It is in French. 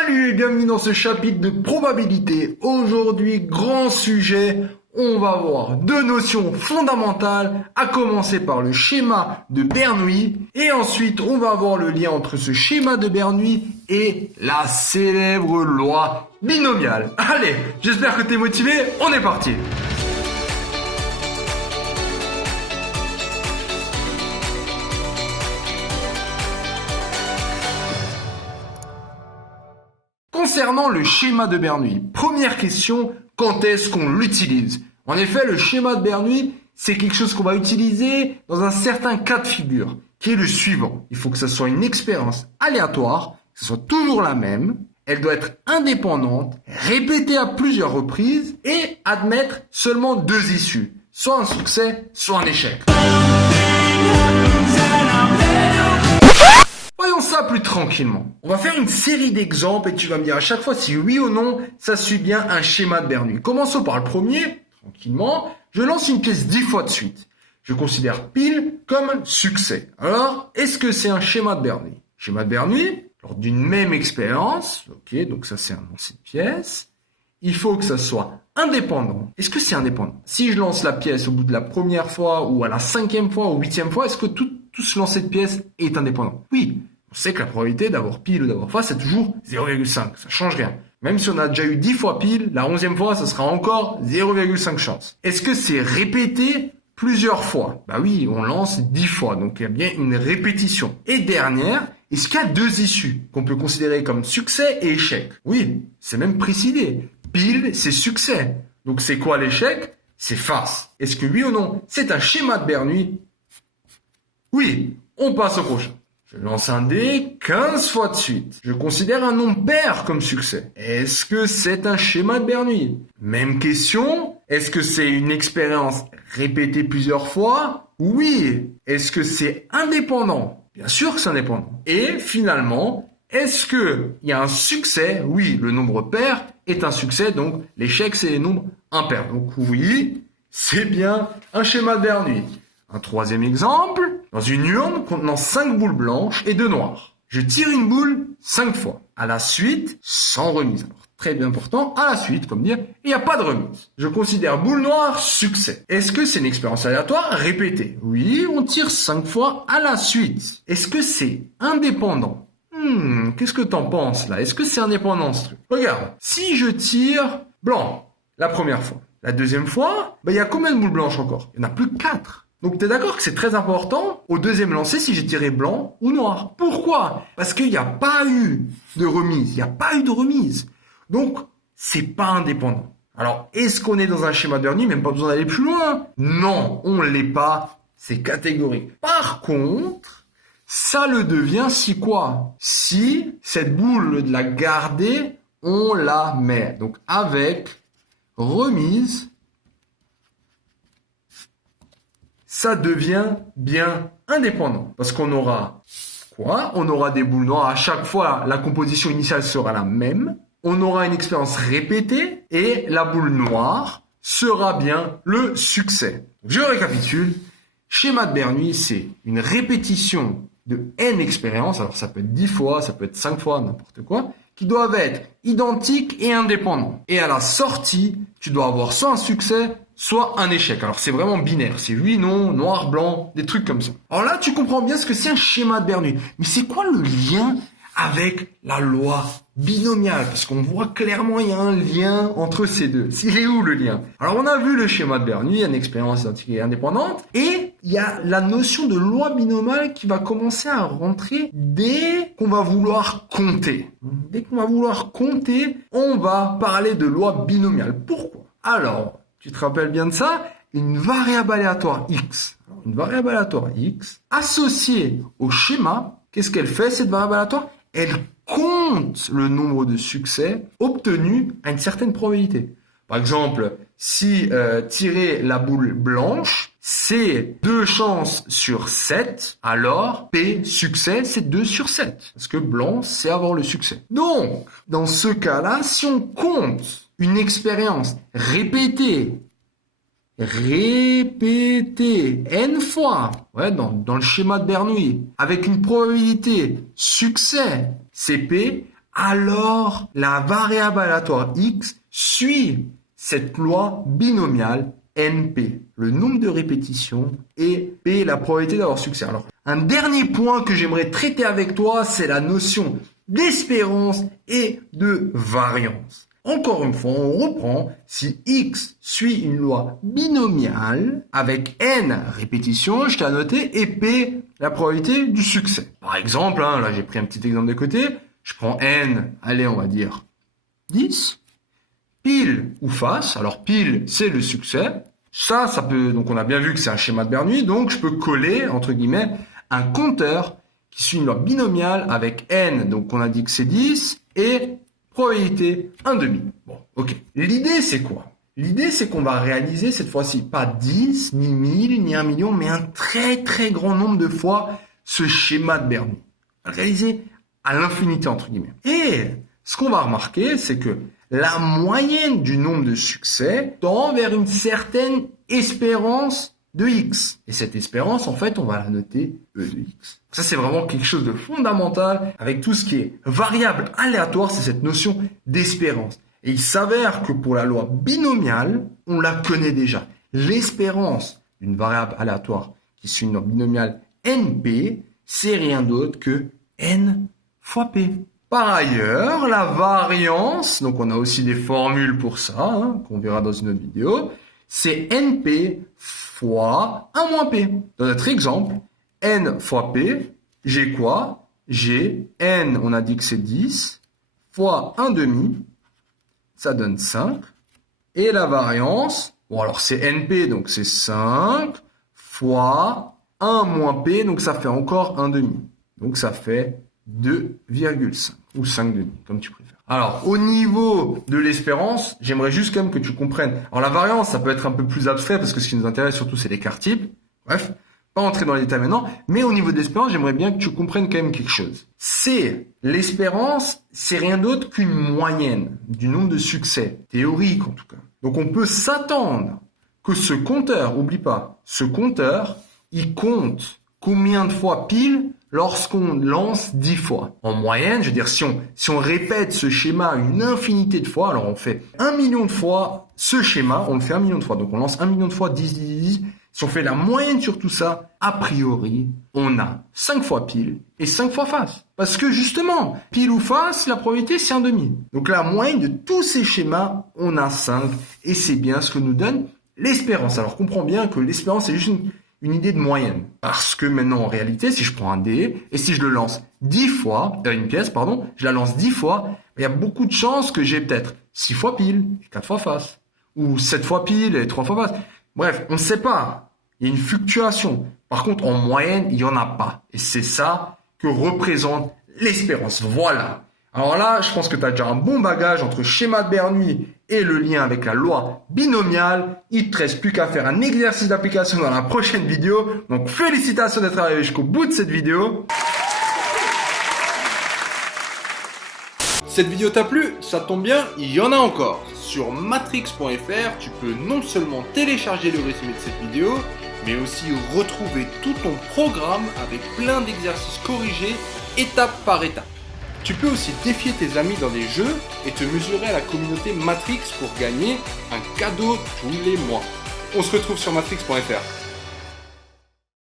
Salut et bienvenue dans ce chapitre de probabilité. Aujourd'hui, grand sujet, on va voir deux notions fondamentales, à commencer par le schéma de Bernoulli, et ensuite on va voir le lien entre ce schéma de Bernoulli et la célèbre loi binomiale. Allez, j'espère que t'es motivé, on est parti. Concernant le schéma de Bernoulli, première question, quand est-ce qu'on l'utilise? En effet, le schéma de Bernoulli, c'est quelque chose qu'on va utiliser dans un certain cas de figure, qui est le suivant. Il faut que ce soit une expérience aléatoire, que ce soit toujours la même, elle doit être indépendante, répétée à plusieurs reprises et admettre seulement deux issues, soit un succès, soit un échec. Voyons ça plus tranquillement. On va faire une série d'exemples et tu vas me dire à chaque fois si oui ou non ça suit bien un schéma de Bernoulli. Commençons par le premier, tranquillement. Je lance une pièce 10 fois de suite. Je considère pile comme succès. Alors, est-ce que c'est un schéma de Bernoulli? Schéma de Bernoulli, lors d'une même expérience, ok, donc ça c'est un lancer de pièce, il faut que ça soit indépendant. Est-ce que c'est indépendant? Si je lance la pièce au bout de la première fois ou à la 5e fois ou 8e fois, est-ce que tout ce lancer de pièce est indépendant? Oui. On sait que la probabilité d'avoir pile ou d'avoir face, c'est toujours 0,5. Ça change rien. Même si on a déjà eu 10 fois pile, la 11e fois, ça sera encore 0,5 chance. Est-ce que c'est répété plusieurs fois? Bah oui, on lance 10 fois, donc il y a bien une répétition. Et dernière, est-ce qu'il y a deux issues qu'on peut considérer comme succès et échec? Oui, c'est même précisé. Pile, c'est succès. Donc c'est quoi l'échec? C'est face. Est-ce que oui ou non, c'est un schéma de Bernoulli? Oui, on passe au prochain. Je lance un dé 15 fois de suite. Je considère un nombre pair comme succès. Est-ce que c'est un schéma de Bernoulli? Même question. Est-ce que c'est une expérience répétée plusieurs fois? Oui. Est-ce que c'est indépendant? Bien sûr que c'est indépendant. Et finalement, est-ce qu'il y a un succès? Oui, le nombre pair est un succès, donc l'échec c'est les nombres impairs. Donc oui, c'est bien un schéma de Bernoulli. Un troisième exemple, dans une urne contenant 5 boules blanches et 2 noires. Je tire une boule 5 fois. À la suite, sans remise. Alors, très bien important, à la suite, comme dire, il n'y a pas de remise. Je considère boule noire succès. Est-ce que c'est une expérience aléatoire répétée? Oui, on tire 5 fois à la suite. Est-ce que c'est indépendant? Qu'est-ce que t'en penses là? Est-ce que c'est indépendant ce truc? Regarde, si je tire blanc la première fois, la deuxième fois, il y a combien de boules blanches encore? Il n'y en a plus que 4. Donc t'es d'accord que c'est très important au deuxième lancer si j'ai tiré blanc ou noir. Pourquoi? Parce qu'il n'y a pas eu de remise. Il n'y a pas eu de remise. Donc c'est pas indépendant. Alors est-ce qu'on est dans un schéma de Bernoulli? Même pas besoin d'aller plus loin. Non, on l'est pas. C'est catégorique. Par contre, ça le devient si quoi? Si cette boule de la garder, on la met. Donc avec remise, ça devient bien indépendant. Parce qu'on aura quoi? On aura des boules noires. À chaque fois, la composition initiale sera la même. On aura une expérience répétée et la boule noire sera bien le succès. Je récapitule. Schéma de Bernoulli, c'est une répétition de n expériences. Alors ça peut être 10 fois, ça peut être 5 fois, n'importe quoi, qui doivent être identiques et indépendants. Et à la sortie, tu dois avoir soit un succès, soit un échec. Alors c'est vraiment binaire, c'est oui, non, noir, blanc, des trucs comme ça. Alors là, tu comprends bien ce que c'est un schéma de Bernoulli. Mais c'est quoi le lien avec la loi binomiale? Parce qu'on voit clairement il y a un lien entre ces deux. Il est où le lien? Alors on a vu le schéma de Bernoulli, il y a une expérience identique et indépendante, et il y a la notion de loi binomiale qui va commencer à rentrer dès qu'on va vouloir compter. Dès qu'on va vouloir compter, on va parler de loi binomiale. Pourquoi? Alors, tu te rappelles bien de ça? Une variable aléatoire x. Une variable aléatoire x associée au schéma, qu'est-ce qu'elle fait cette variable aléatoire? Elle compte le nombre de succès obtenus à une certaine probabilité. Par exemple, si tirer la boule blanche, c'est 2 chances sur 7, alors P succès, c'est 2 sur 7. Parce que blanc, c'est avoir le succès. Donc, dans ce cas-là, si on compte une expérience répétée n fois, dans le schéma de Bernoulli, avec une probabilité succès CP, alors la variable aléatoire x suit cette loi binomiale NP, le nombre de répétitions, et P, la probabilité d'avoir succès. Alors, un dernier point que j'aimerais traiter avec toi, c'est la notion d'espérance et de variance. Encore une fois, on reprend, si x suit une loi binomiale avec n répétitions, je t'ai annoté, et p, la probabilité du succès. Par exemple, là j'ai pris un petit exemple de côté, je prends n, allez on va dire 10, pile ou face, alors pile c'est le succès, ça peut, donc on a bien vu que c'est un schéma de Bernoulli, donc je peux coller, entre guillemets, un compteur qui suit une loi binomiale avec n, donc on a dit que c'est 10, et probabilité 1/2. Bon, ok. L'idée, c'est quoi? L'idée, c'est qu'on va réaliser cette fois-ci pas 10, ni 1000, ni 1 million, mais un très très grand nombre de fois ce schéma de Bernoulli. Réaliser à l'infinité, entre guillemets. Et ce qu'on va remarquer, c'est que la moyenne du nombre de succès tend vers une certaine espérance de x. Et cette espérance, en fait, on va la noter E de x. Ça, c'est vraiment quelque chose de fondamental avec tout ce qui est variable aléatoire, c'est cette notion d'espérance. Et il s'avère que pour la loi binomiale, on la connaît déjà. L'espérance d'une variable aléatoire qui suit une loi binomiale NP, c'est rien d'autre que N fois P. Par ailleurs, la variance, donc on a aussi des formules pour ça, qu'on verra dans une autre vidéo, c'est NP fois 1 moins P. Dans notre exemple, N fois P, j'ai quoi? J'ai N, on a dit que c'est 10, fois 1/2, ça donne 5. Et la variance, bon alors c'est NP, donc c'est 5, fois 1 moins P, donc ça fait encore 1/2. Donc ça fait 2,5 ou 5/2, comme tu préfères. Alors, au niveau de l'espérance, j'aimerais juste quand même que tu comprennes. Alors, la variance, ça peut être un peu plus abstrait parce que ce qui nous intéresse surtout, c'est l'écart type. Bref, pas entrer dans les détails maintenant. Mais au niveau de l'espérance, j'aimerais bien que tu comprennes quand même quelque chose. L'espérance, c'est rien d'autre qu'une moyenne du nombre de succès, théorique en tout cas. Donc, on peut s'attendre que ce compteur, oublie pas, ce compteur, il compte combien de fois pile lorsqu'on lance 10 fois. En moyenne, je veux dire, si on répète ce schéma une infinité de fois, alors on fait 1 million de fois ce schéma, on le fait 1 million de fois. Donc on lance 1 million de fois, 10, 10, 10. Si on fait la moyenne sur tout ça, a priori, on a 5 fois pile et 5 fois face. Parce que justement, pile ou face, la probabilité, c'est 1/2. Donc la moyenne de tous ces schémas, on a 5. Et c'est bien ce que nous donne l'espérance. Alors comprends bien que l'espérance, c'est juste une idée de moyenne. Parce que maintenant, en réalité, si je prends un dé, et si je le lance 10 fois, une pièce, pardon, je la lance 10 fois, il y a beaucoup de chances que j'ai peut-être 6 fois pile, et 4 fois face, ou 7 fois pile, et 3 fois face. Bref, on ne sait pas. Il y a une fluctuation. Par contre, en moyenne, il n'y en a pas. Et c'est ça que représente l'espérance. Voilà. Alors là, je pense que tu as déjà un bon bagage entre schéma de Bernoulli et le lien avec la loi binomiale. Il ne te reste plus qu'à faire un exercice d'application dans la prochaine vidéo. Donc félicitations d'être arrivé jusqu'au bout de cette vidéo. Cette vidéo t'a plu? Ça tombe bien, il y en a encore. Sur matrix.fr, tu peux non seulement télécharger le résumé de cette vidéo, mais aussi retrouver tout ton programme avec plein d'exercices corrigés étape par étape. Tu peux aussi défier tes amis dans des jeux et te mesurer à la communauté Matrix pour gagner un cadeau tous les mois. On se retrouve sur matrix.fr.